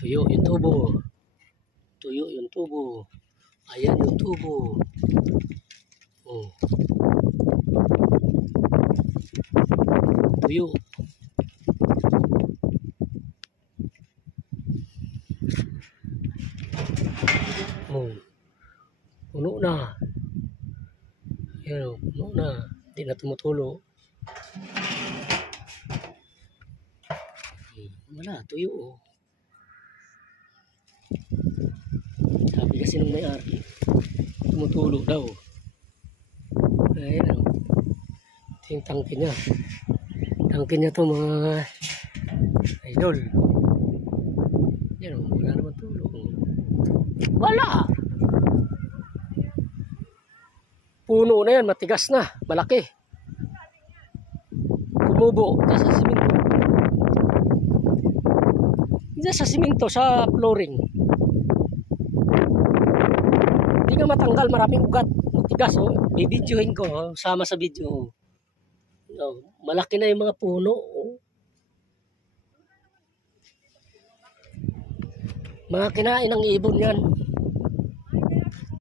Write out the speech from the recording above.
Tuyo yung tubo. Tuyo yung tubo. Ayan yung tubo. Oh. Tuyo. Oh. Puno na. Ayan, puno na. Hindi na tumutulo. Wala, tuyo. Oh. Sabi kasi nung may-ari, tumutulo daw. Ayan. Ito yung tangke niya. Tangke niya to mga idol. Yan o, wala naman tulo. Wala! Puno na yan, matigas na, malaki. Kumubo, sa simento. Hindi sa simento, sa flooring. Hindi nga matanggal, maraming ugat. Matigas o, bibidyohin ko, oh. Sama sa video. Oh, malaki na yung mga puno. Oh. Mga kinain ng ibon yan.